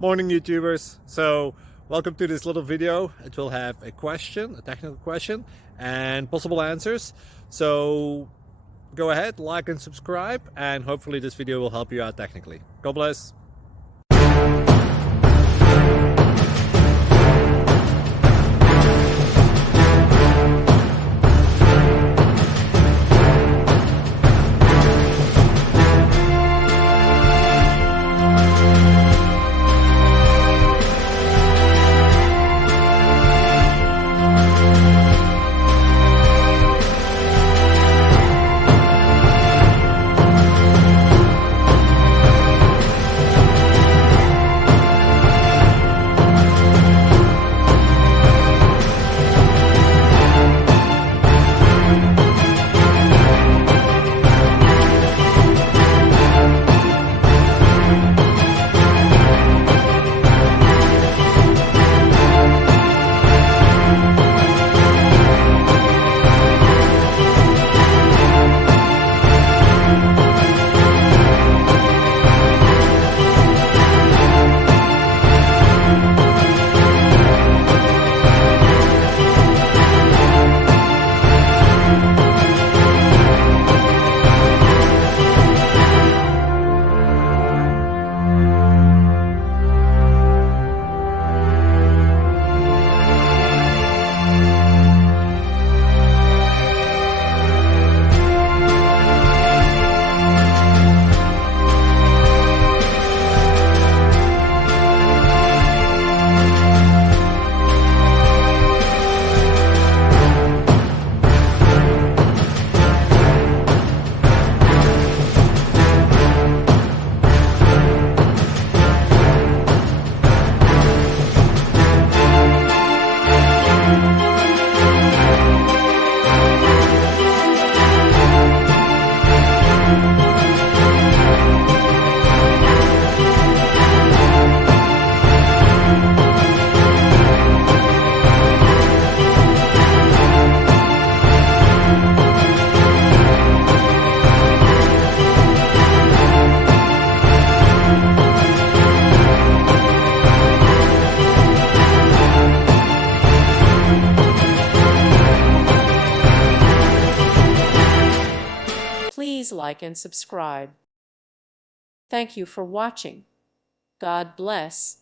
Morning YouTubers. So welcome to this little video. It will have a question, a technical question, and possible answers. So go ahead, like and subscribe, and hopefully this video will help you out technically. God bless. Please like and subscribe. Thank you for watching. God bless.